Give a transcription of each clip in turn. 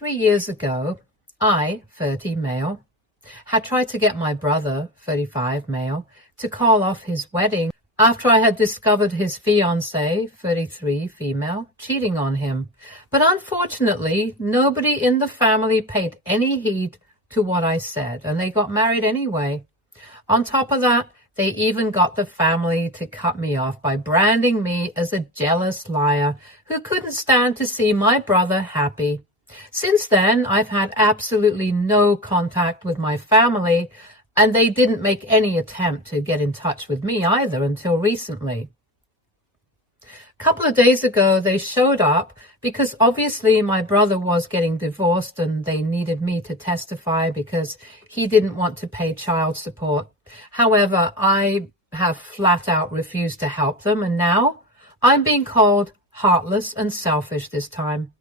3 years ago, I, 30 male, had tried to get my brother, 35 male, to call off his wedding after I had discovered his fiancé, 33 female, cheating on him. But unfortunately, nobody in the family paid any heed to what I said, and they got married anyway. On top of that, they even got the family to cut me off by branding me as a jealous liar who couldn't stand to see my brother happy. Since then, I've had absolutely no contact with my family, and they didn't make any attempt to get in touch with me either until recently. A couple of days ago, they showed up because obviously my brother was getting divorced and they needed me to testify because he didn't want to pay child support. However, I have flat out refused to help them, and now I'm being called heartless and selfish this time.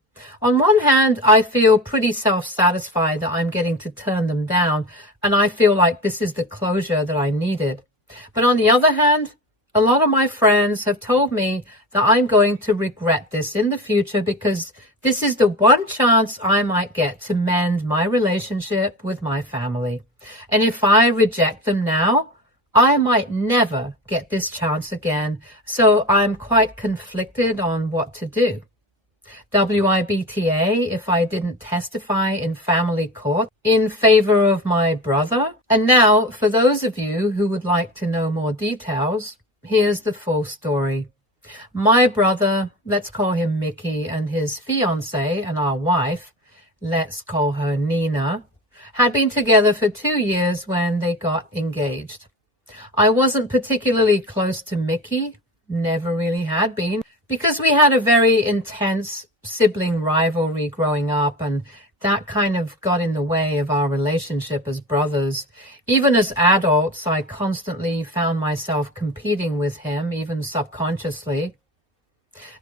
On one hand, I feel pretty self-satisfied that I'm getting to turn them down, and I feel like this is the closure that I needed. But on the other hand, a lot of my friends have told me that I'm going to regret this in the future because this is the one chance I might get to mend my relationship with my family. And if I reject them now, I might never get this chance again. So I'm quite conflicted on what to do. WIBTA if I didn't testify in family court in favor of my brother. And now, for those of you who would like to know more details, here's the full story. My brother, let's call him Mickey, and his fiancée and our wife, let's call her Nina, had been together for 2 years when they got engaged. I wasn't particularly close to Mickey, never really had been, because we had a very intense sibling rivalry growing up, and that kind of got in the way of our relationship as brothers. Even as adults, I constantly found myself competing with him, even subconsciously.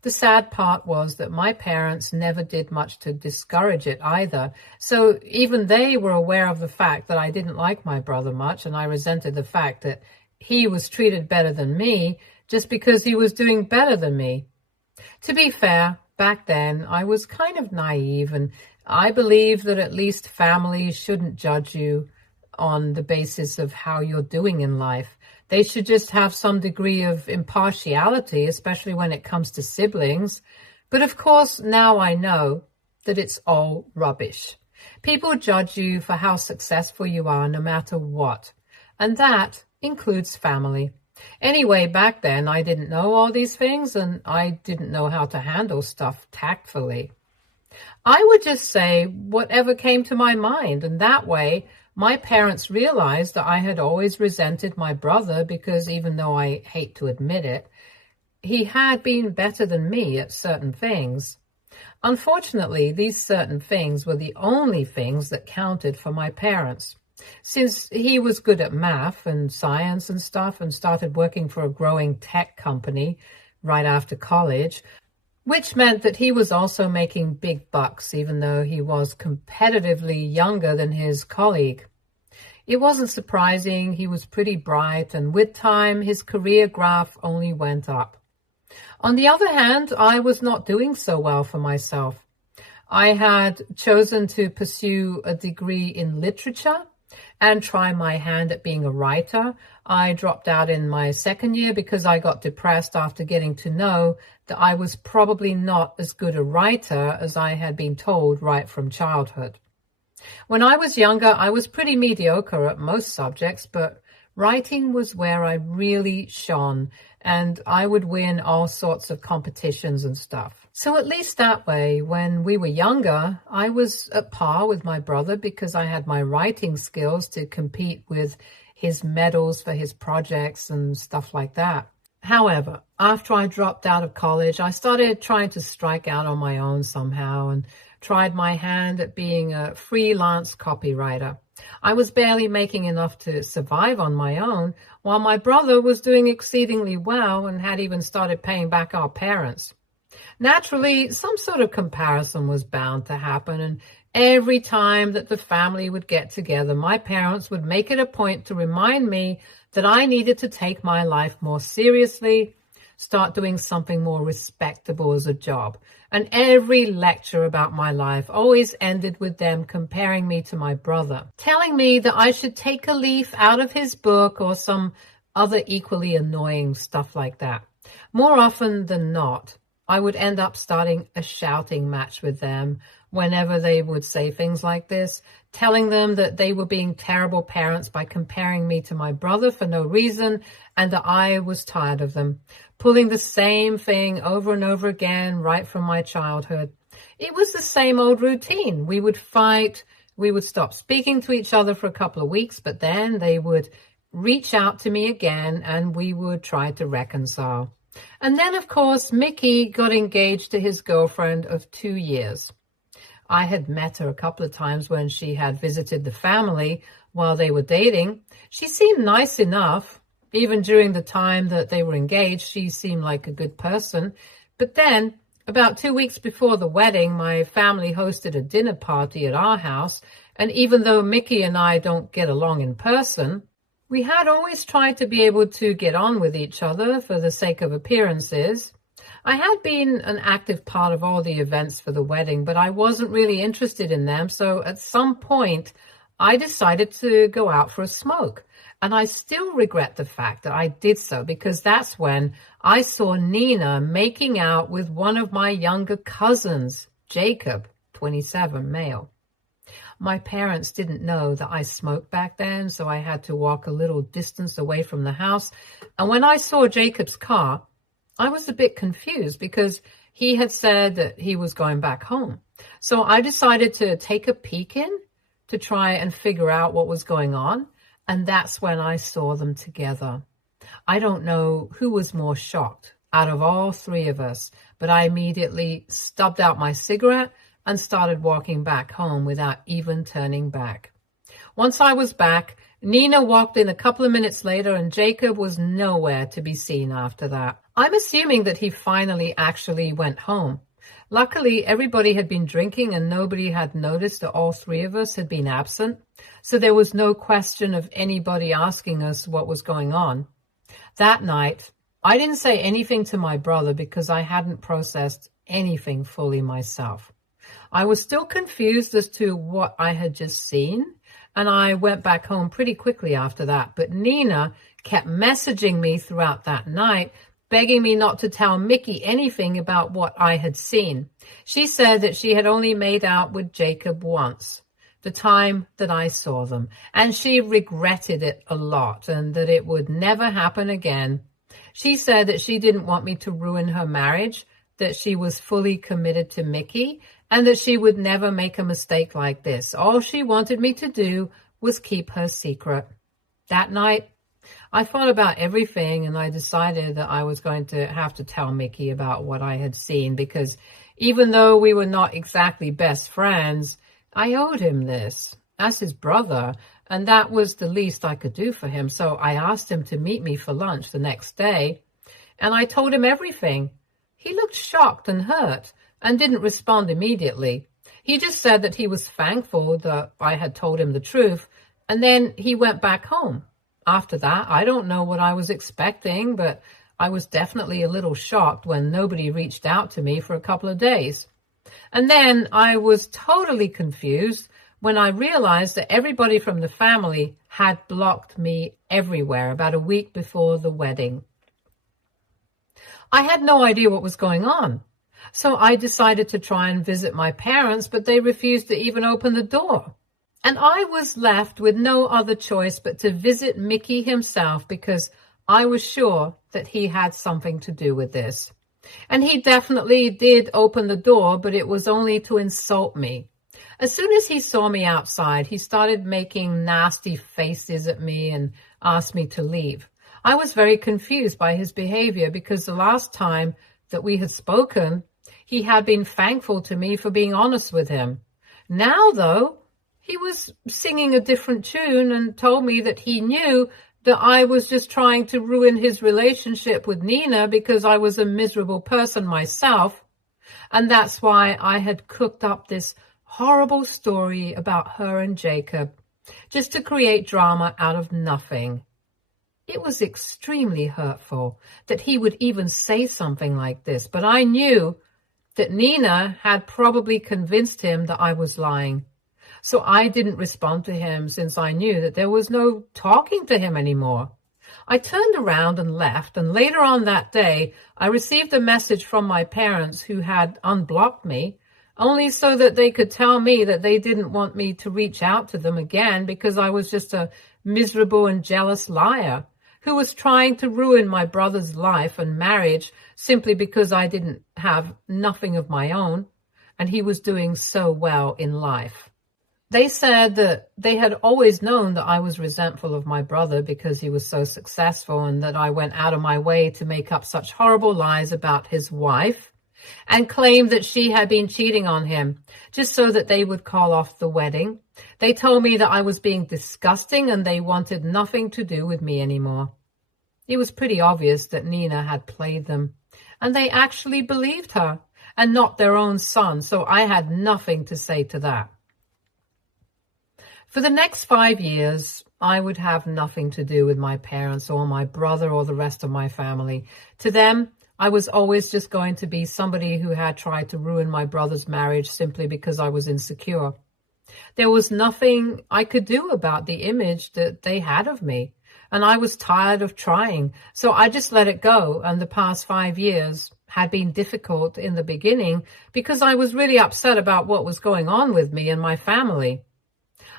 The sad part was that my parents never did much to discourage it either. So even they were aware of the fact that I didn't like my brother much, and I resented the fact that he was treated better than me just because he was doing better than me. To be fair, back then I was kind of naive, and I believe that at least families shouldn't judge you on the basis of how you're doing in life. They should just have some degree of impartiality, especially when it comes to siblings. But of course, now I know that it's all rubbish. People judge you for how successful you are no matter what, and that includes family. Anyway, back then I didn't know all these things, and I didn't know how to handle stuff tactfully. I would just say whatever came to my mind, and that way my parents realized that I had always resented my brother because, even though I hate to admit it, he had been better than me at certain things. Unfortunately, these certain things were the only things that counted for my parents. Since he was good at math and science and stuff and started working for a growing tech company right after college, which meant that he was also making big bucks even though he was competitively younger than his colleague. It wasn't surprising. He was pretty bright, and with time his career graph only went up. On the other hand, I was not doing so well for myself. I had chosen to pursue a degree in literature and try my hand at being a writer. I dropped out in my second year because I got depressed after getting to know that I was probably not as good a writer as I had been told right from childhood. When I was younger, I was pretty mediocre at most subjects, but writing was where I really shone, and I would win all sorts of competitions and stuff. So at least that way, when we were younger, I was at par with my brother because I had my writing skills to compete with his medals for his projects and stuff like that. However, after I dropped out of college, I started trying to strike out on my own somehow and tried my hand at being a freelance copywriter. I was barely making enough to survive on my own, while my brother was doing exceedingly well and had even started paying back our parents. Naturally, some sort of comparison was bound to happen, and every time that the family would get together, my parents would make it a point to remind me that I needed to take my life more seriously, start doing something more respectable as a job. And every lecture about my life always ended with them comparing me to my brother, telling me that I should take a leaf out of his book or some other equally annoying stuff like that. More often than not, I would end up starting a shouting match with them whenever they would say things like this, telling them that they were being terrible parents by comparing me to my brother for no reason, and that I was tired of them, pulling the same thing over and over again right from my childhood. It was the same old routine. We would fight, we would stop speaking to each other for a couple of weeks, but then they would reach out to me again and we would try to reconcile. And then, of course, Mickey got engaged to his girlfriend of 2 years. I had met her a couple of times when she had visited the family while they were dating. She seemed nice enough. Even during the time that they were engaged, she seemed like a good person. But then, about 2 weeks before the wedding, my family hosted a dinner party at our house. And even though Mickey and I don't get along in person, we had always tried to be able to get on with each other for the sake of appearances. I had been an active part of all the events for the wedding, but I wasn't really interested in them. So at some point, I decided to go out for a smoke. And I still regret the fact that I did so, because that's when I saw Nina making out with one of my younger cousins, Jacob, 27, male. My parents didn't know that I smoked back then, so I had to walk a little distance away from the house. And when I saw Jacob's car, I was a bit confused because he had said that he was going back home. So I decided to take a peek in to try and figure out what was going on. And that's when I saw them together. I don't know who was more shocked out of all three of us, but I immediately stubbed out my cigarette and started walking back home without even turning back. Once I was back, Nina walked in a couple of minutes later and Jacob was nowhere to be seen after that. I'm assuming that he finally actually went home. Luckily, everybody had been drinking and nobody had noticed that all three of us had been absent, so there was no question of anybody asking us what was going on. That night, I didn't say anything to my brother because I hadn't processed anything fully myself. I was still confused as to what I had just seen, and I went back home pretty quickly after that. But Nina kept messaging me throughout that night, begging me not to tell Mickey anything about what I had seen. She said that she had only made out with Jacob once, the time that I saw them, and she regretted it a lot and that it would never happen again. She said that she didn't want me to ruin her marriage, that she was fully committed to Mickey, and that she would never make a mistake like this. All she wanted me to do was keep her secret. That night, I thought about everything and I decided that I was going to have to tell Mickey about what I had seen, because even though we were not exactly best friends, I owed him this as his brother, and that was the least I could do for him. So I asked him to meet me for lunch the next day, and I told him everything. He looked shocked and hurt and didn't respond immediately. He just said that he was thankful that I had told him the truth, and then he went back home. After that, I don't know what I was expecting, but I was definitely a little shocked when nobody reached out to me for a couple of days. And then I was totally confused when I realized that everybody from the family had blocked me everywhere about a week before the wedding. I had no idea what was going on. So I decided to try and visit my parents, but they refused to even open the door. And I was left with no other choice but to visit Mickey himself, because I was sure that he had something to do with this. And he definitely did open the door, but it was only to insult me. As soon as he saw me outside, he started making nasty faces at me and asked me to leave. I was very confused by his behavior, because the last time that we had spoken, he had been thankful to me for being honest with him. Now, though, he was singing a different tune and told me that he knew that I was just trying to ruin his relationship with Nina because I was a miserable person myself. And that's why I had cooked up this horrible story about her and Jacob, just to create drama out of nothing. It was extremely hurtful that he would even say something like this, but I knew that Nina had probably convinced him that I was lying. So I didn't respond to him since I knew that there was no talking to him anymore. I turned around and left, and later on that day, I received a message from my parents who had unblocked me, only so that they could tell me that they didn't want me to reach out to them again because I was just a miserable and jealous liar who was trying to ruin my brother's life and marriage simply because I didn't have nothing of my own, and he was doing so well in life. They said that they had always known that I was resentful of my brother because he was so successful and that I went out of my way to make up such horrible lies about his wife and claimed that she had been cheating on him just so that they would call off the wedding. They told me that I was being disgusting and they wanted nothing to do with me anymore. It was pretty obvious that Nina had played them, and they actually believed her and not their own son, so I had nothing to say to that. For the next 5 years, I would have nothing to do with my parents or my brother or the rest of my family. To them, I was always just going to be somebody who had tried to ruin my brother's marriage simply because I was insecure. There was nothing I could do about the image that they had of me, and I was tired of trying, so I just let it go, and the past 5 years had been difficult in the beginning because I was really upset about what was going on with me and my family.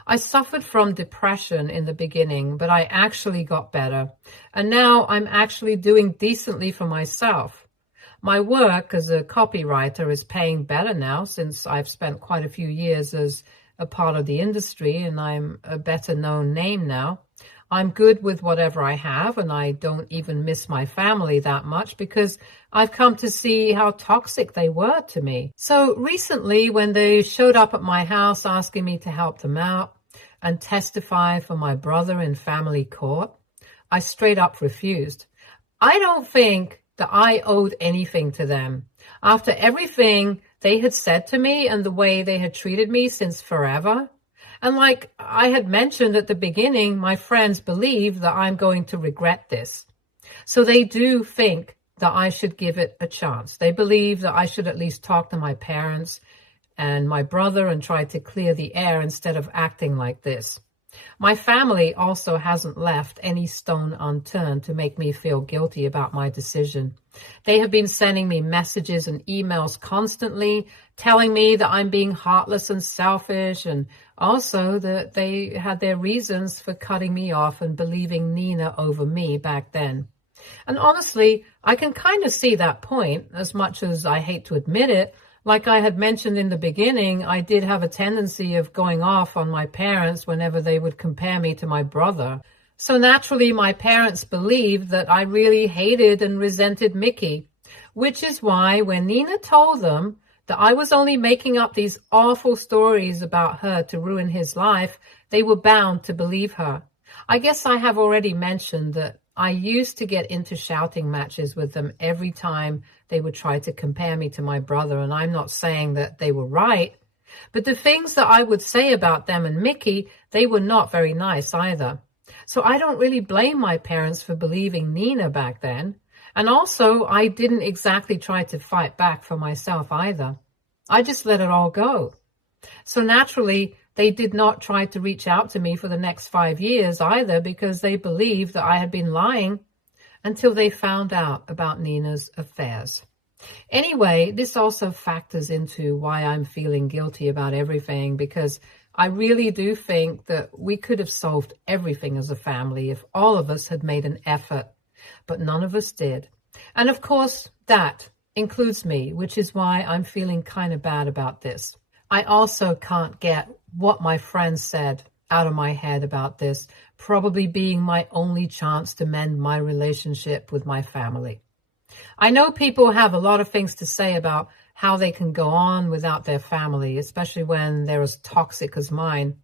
I suffered from depression in the beginning, but I actually got better. And now I'm actually doing decently for myself. My work as a copywriter is paying better now since I've spent quite a few years as a part of the industry and I'm a better known name now. I'm good with whatever I have, and I don't even miss my family that much because I've come to see how toxic they were to me. So recently, when they showed up at my house asking me to help them out and testify for my brother in family court, I straight up refused. I don't think that I owed anything to them. After everything they had said to me and the way they had treated me since forever, and like I had mentioned at the beginning, my friends believe that I'm going to regret this. So they do think that I should give it a chance. They believe that I should at least talk to my parents and my brother and try to clear the air instead of acting like this. My family also hasn't left any stone unturned to make me feel guilty about my decision. They have been sending me messages and emails constantly, telling me that I'm being heartless and selfish, and also that they had their reasons for cutting me off and believing Nina over me back then. And honestly, I can kind of see that point, as much as I hate to admit it. Like I had mentioned in the beginning, I did have a tendency of going off on my parents whenever they would compare me to my brother. So naturally, my parents believed that I really hated and resented Mickey, which is why when Nina told them that I was only making up these awful stories about her to ruin his life, they were bound to believe her. I guess I have already mentioned that I used to get into shouting matches with them every time they would try to compare me to my brother, and I'm not saying that they were right, but the things that I would say about them and Mickey, they were not very nice either. So I don't really blame my parents for believing Nina back then, and also I didn't exactly try to fight back for myself either. I just let it all go. So naturally, they did not try to reach out to me for the next 5 years either because they believed that I had been lying until they found out about Nina's affairs. Anyway, this also factors into why I'm feeling guilty about everything, because I really do think that we could have solved everything as a family if all of us had made an effort, but none of us did. And of course, that includes me, which is why I'm feeling kind of bad about this. I also can't get what my friends said out of my head about this, probably being my only chance to mend my relationship with my family. I know people have a lot of things to say about how they can go on without their family, especially when they're as toxic as mine.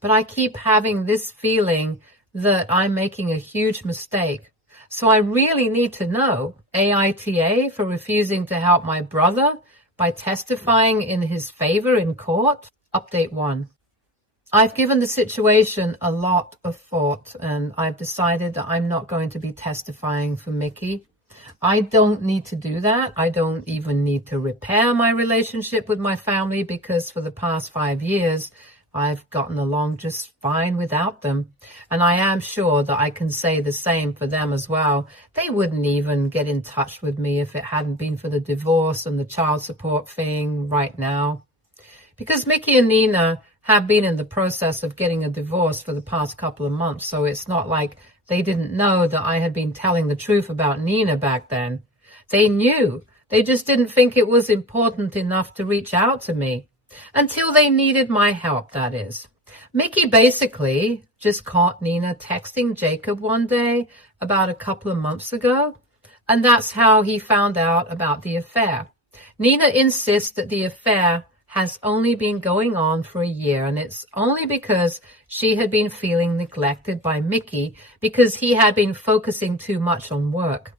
But I keep having this feeling that I'm making a huge mistake. So I really need to know AITA for refusing to help my brother by testifying in his favor in court. Update 1. I've given the situation a lot of thought, and I've decided that I'm not going to be testifying for Mickey. I don't need to do that. I don't even need to repair my relationship with my family, because for the past 5 years, I've gotten along just fine without them. And I am sure that I can say the same for them as well. They wouldn't even get in touch with me if it hadn't been for the divorce and the child support thing right now. Because Mickey and Nina have been in the process of getting a divorce for the past couple of months, so it's not like they didn't know that I had been telling the truth about Nina back then. They knew. They just didn't think it was important enough to reach out to me. Until they needed my help, that is. Mickey basically just caught Nina texting Jacob one day about a couple of months ago, and that's how he found out about the affair. Nina insists that the affair has only been going on for a year, and it's only because she had been feeling neglected by Mickey because he had been focusing too much on work.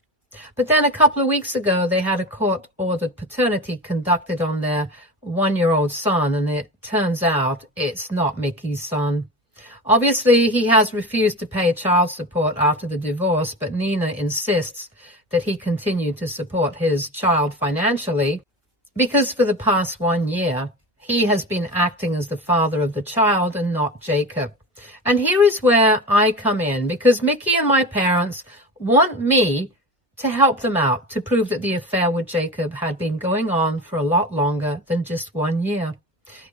But then a couple of weeks ago, they had a court-ordered paternity conducted on their 1-year-old son, and it turns out it's not Mickey's son. Obviously, he has refused to pay child support after the divorce, but Nina insists that he continue to support his child financially, because for the past 1 year, he has been acting as the father of the child and not Jacob. And here is where I come in, because Mickey and my parents want me to help them out, to prove that the affair with Jacob had been going on for a lot longer than just 1 year.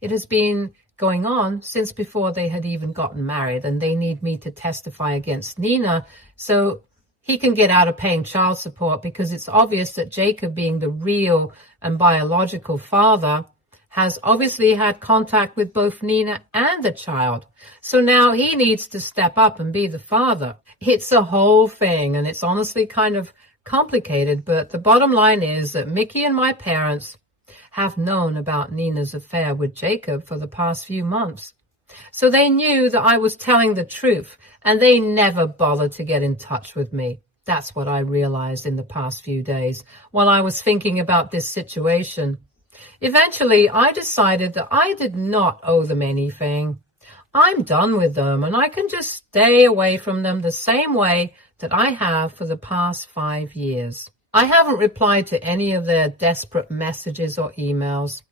It has been going on since before they had even gotten married, and they need me to testify against Nina so he can get out of paying child support, because it's obvious that Jacob, being the real and biological father, has obviously had contact with both Nina and the child. So now he needs to step up and be the father. It's a whole thing, and it's honestly kind of complicated, but the bottom line is that Mickey and my parents have known about Nina's affair with Jacob for the past few months. So they knew that I was telling the truth, and they never bothered to get in touch with me. That's what I realized in the past few days while I was thinking about this situation. Eventually, I decided that I did not owe them anything. I'm done with them, and I can just stay away from them the same way that I have for the past 5 years. I haven't replied to any of their desperate messages or emails.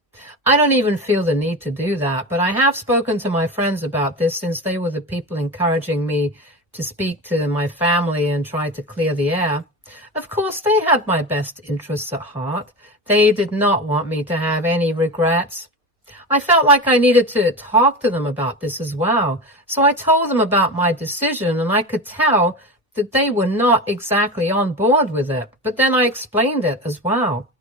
I don't even feel the need to do that, but I have spoken to my friends about this, since they were the people encouraging me to speak to my family and try to clear the air. Of course, they had my best interests at heart. They did not want me to have any regrets. I felt like I needed to talk to them about this as well, so I told them about my decision, and I could tell that they were not exactly on board with it, but then I explained it as well.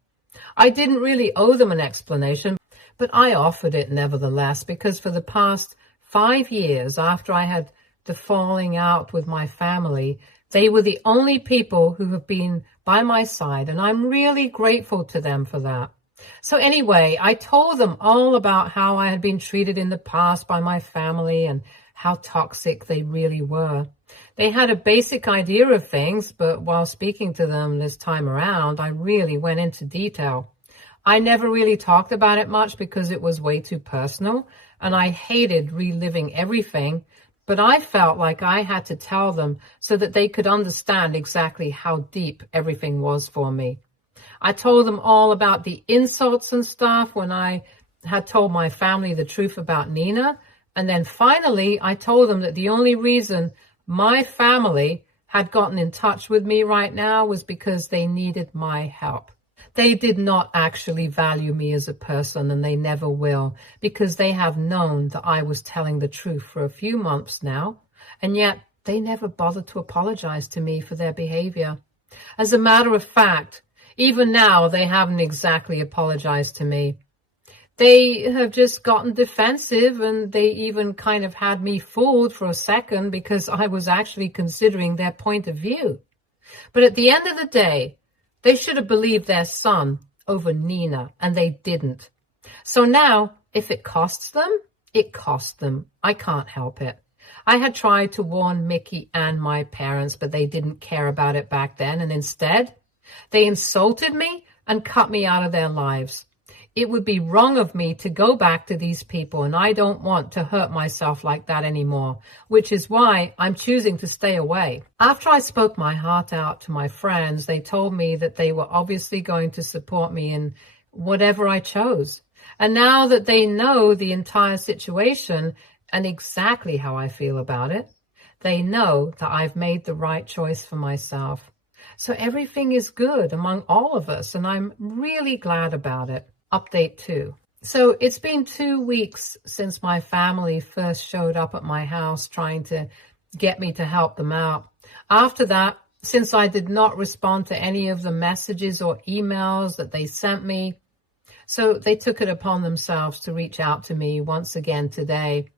I didn't really owe them an explanation, but I offered it nevertheless, because for the past 5 years after I had the falling out with my family, they were the only people who have been by my side, and I'm really grateful to them for that. So anyway, I told them all about how I had been treated in the past by my family and how toxic they really were. They had a basic idea of things, but while speaking to them this time around, I really went into detail. I never really talked about it much because it was way too personal, and I hated reliving everything, but I felt like I had to tell them so that they could understand exactly how deep everything was for me. I told them all about the insults and stuff when I had told my family the truth about Nina, and then finally I told them that the only reason my family had gotten in touch with me right now was because they needed my help. They did not actually value me as a person, and they never will, because they have known that I was telling the truth for a few months now, and yet they never bothered to apologize to me for their behavior. As a matter of fact, even now they haven't exactly apologized to me. They have just gotten defensive, and they even kind of had me fooled for a second because I was actually considering their point of view. But at the end of the day, they should have believed their son over Nina, and they didn't. So now, if it costs them, it costs them. I can't help it. I had tried to warn Mickey and my parents, but they didn't care about it back then, and instead, they insulted me and cut me out of their lives. It would be wrong of me to go back to these people, and I don't want to hurt myself like that anymore, which is why I'm choosing to stay away. After I spoke my heart out to my friends, they told me that they were obviously going to support me in whatever I chose. And now that they know the entire situation and exactly how I feel about it, they know that I've made the right choice for myself. So everything is good among all of us, and I'm really glad about it. Update 2. So it's been 2 weeks since my family first showed up at my house trying to get me to help them out. After that, since I did not respond to any of the messages or emails that they sent me, so they took it upon themselves to reach out to me once again today.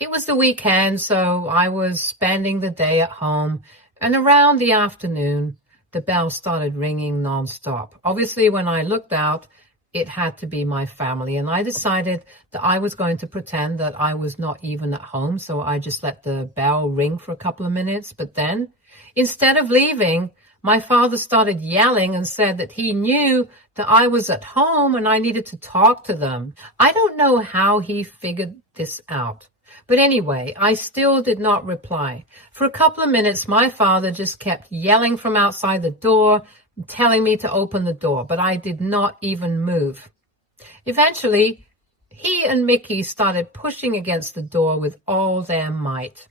It was the weekend, so I was spending the day at home, and around the afternoon, the bell started ringing nonstop. Obviously, when I looked out, it had to be my family, and I decided that I was going to pretend that I was not even at home, so I just let the bell ring for a couple of minutes. But then, instead of leaving, my father started yelling and said that he knew that I was at home and I needed to talk to them. I don't know how he figured this out. But anyway, I still did not reply. For a couple of minutes, my father just kept yelling from outside the door, telling me to open the door, but I did not even move. Eventually, he and Mickey started pushing against the door with all their might.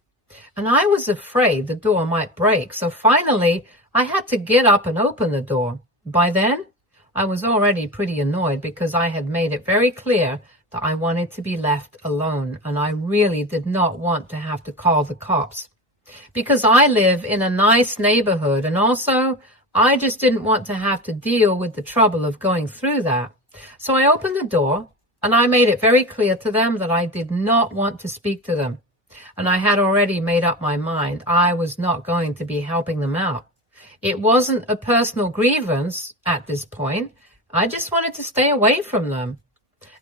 And I was afraid the door might break, so finally, I had to get up and open the door. By then, I was already pretty annoyed because I had made it very clear that I wanted to be left alone, and I really did not want to have to call the cops. Because I live in a nice neighborhood, and also I just didn't want to have to deal with the trouble of going through that. So I opened the door, and I made it very clear to them that I did not want to speak to them. And I had already made up my mind. I was not going to be helping them out. It wasn't a personal grievance at this point. I just wanted to stay away from them.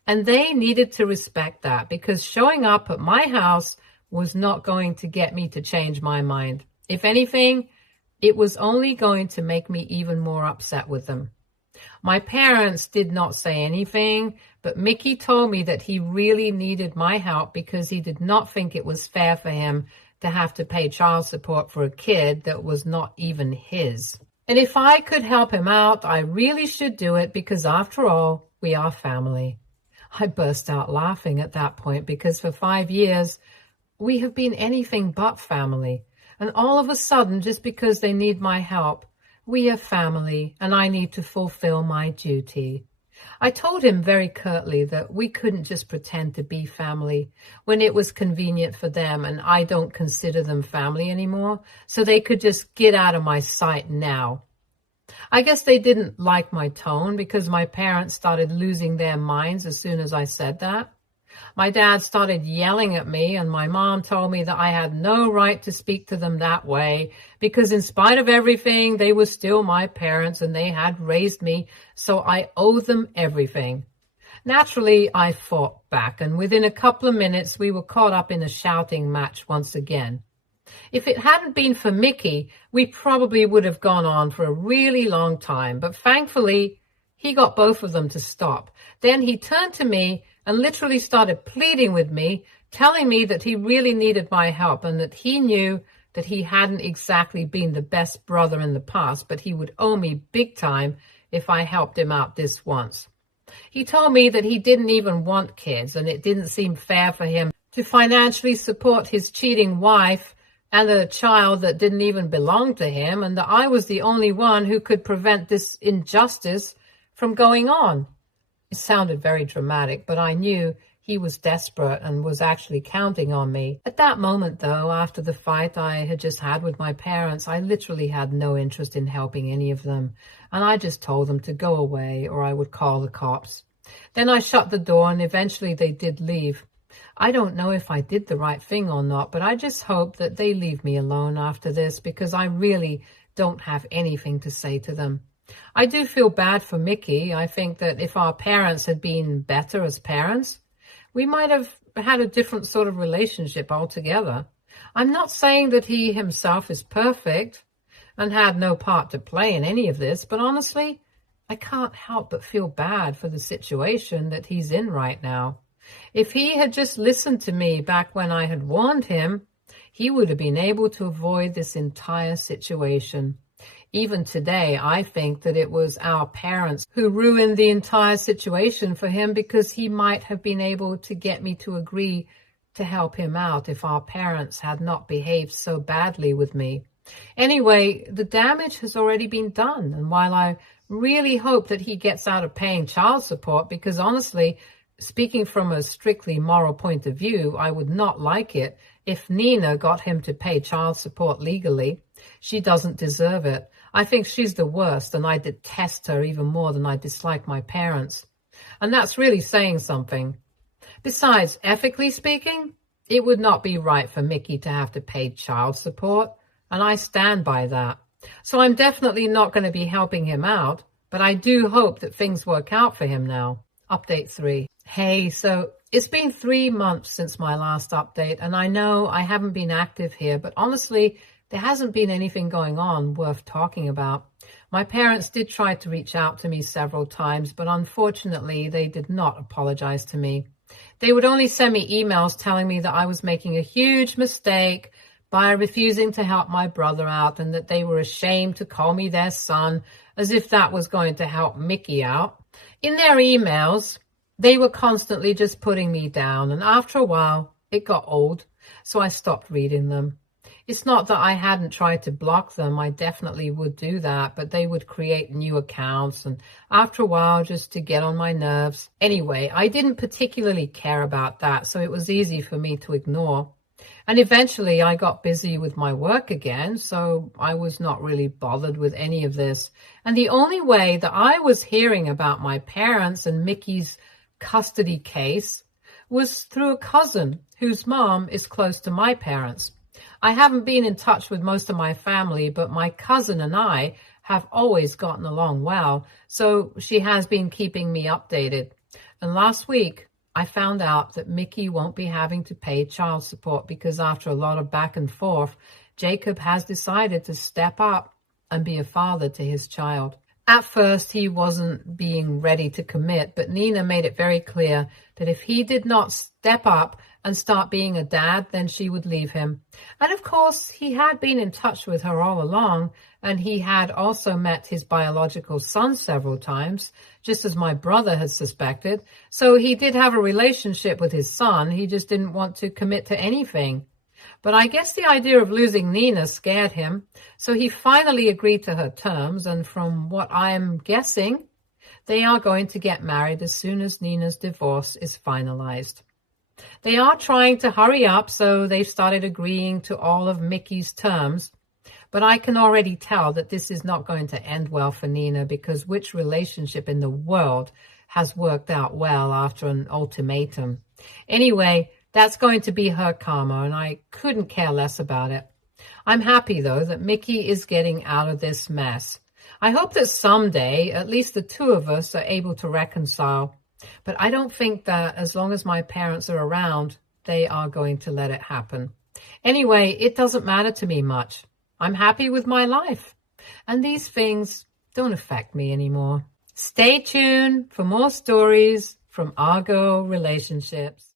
And they needed to respect that, because showing up at my house was not going to get me to change my mind. If anything, it was only going to make me even more upset with them. My parents did not say anything, but Mickey told me that he really needed my help because he did not think it was fair for him to have to pay child support for a kid that was not even his. And if I could help him out, I really should do it because after all, we are family. I burst out laughing at that point because for 5 years, we have been anything but family. And all of a sudden, just because they need my help, we are family and I need to fulfill my duty. I told him very curtly that we couldn't just pretend to be family when it was convenient for them and I don't consider them family anymore, so they could just get out of my sight now. I guess they didn't like my tone because my parents started losing their minds as soon as I said that. My dad started yelling at me, and my mom told me that I had no right to speak to them that way because in spite of everything, they were still my parents and they had raised me, so I owe them everything. Naturally, I fought back, and within a couple of minutes, we were caught up in a shouting match once again. If it hadn't been for Mickey, we probably would have gone on for a really long time, but thankfully, he got both of them to stop. Then he turned to me and literally started pleading with me, telling me that he really needed my help and that he knew that he hadn't exactly been the best brother in the past, but he would owe me big time if I helped him out this once. He told me that he didn't even want kids and it didn't seem fair for him to financially support his cheating wife and a child that didn't even belong to him, and that I was the only one who could prevent this injustice from going on. It sounded very dramatic, but I knew he was desperate and was actually counting on me. At that moment, though, after the fight I had just had with my parents, I literally had no interest in helping any of them, and I just told them to go away or I would call the cops. Then I shut the door and eventually they did leave. I don't know if I did the right thing or not, but I just hope that they leave me alone after this because I really don't have anything to say to them. I do feel bad for Mickey. I think that if our parents had been better as parents, we might have had a different sort of relationship altogether. I'm not saying that he himself is perfect and had no part to play in any of this, but honestly, I can't help but feel bad for the situation that he's in right now. If he had just listened to me back when I had warned him, he would have been able to avoid this entire situation. Even today, I think that it was our parents who ruined the entire situation for him, because he might have been able to get me to agree to help him out if our parents had not behaved so badly with me. Anyway, the damage has already been done, and while I really hope that he gets out of paying child support, because honestly, speaking from a strictly moral point of view, I would not like it if Nina got him to pay child support legally. She doesn't deserve it. I think she's the worst, and I detest her even more than I dislike my parents. And that's really saying something. Besides, ethically speaking, it would not be right for Mickey to have to pay child support, and I stand by that. So I'm definitely not going to be helping him out, but I do hope that things work out for him now. Update 3. Hey, so it's been 3 months since my last update, and I know I haven't been active here, but honestly, there hasn't been anything going on worth talking about. My parents did try to reach out to me several times, but unfortunately, they did not apologize to me. They would only send me emails telling me that I was making a huge mistake by refusing to help my brother out, and that they were ashamed to call me their son, as if that was going to help Mickey out. In their emails, they were constantly just putting me down, and after a while, it got old, so I stopped reading them. It's not that I hadn't tried to block them. I definitely would do that, but they would create new accounts, and after a while, just to get on my nerves. Anyway, I didn't particularly care about that, so it was easy for me to ignore. And eventually I got busy with my work again, so I was not really bothered with any of this. And the only way that I was hearing about my parents and Mickey's custody case was through a cousin whose mom is close to my parents. I haven't been in touch with most of my family, but my cousin and I have always gotten along well, so she has been keeping me updated. And last week, I found out that Mickey won't be having to pay child support because after a lot of back and forth, Jacob has decided to step up and be a father to his child. At first, he wasn't being ready to commit, but Nina made it very clear that if he did not step up and start being a dad, then she would leave him. And of course, he had been in touch with her all along, and he had also met his biological son several times, just as my brother had suspected. So he did have a relationship with his son. He just didn't want to commit to anything. But I guess the idea of losing Nina scared him, so he finally agreed to her terms, and from what I'm guessing, they are going to get married as soon as Nina's divorce is finalized. They are trying to hurry up, so they've started agreeing to all of Mickey's terms, but I can already tell that this is not going to end well for Nina, because which relationship in the world has worked out well after an ultimatum? Anyway, that's going to be her karma, and I couldn't care less about it. I'm happy, though, that Mickey is getting out of this mess. I hope that someday, at least the two of us are able to reconcile. But I don't think that as long as my parents are around, they are going to let it happen. Anyway, it doesn't matter to me much. I'm happy with my life, and these things don't affect me anymore. Stay tuned for more stories from Argo Relationships.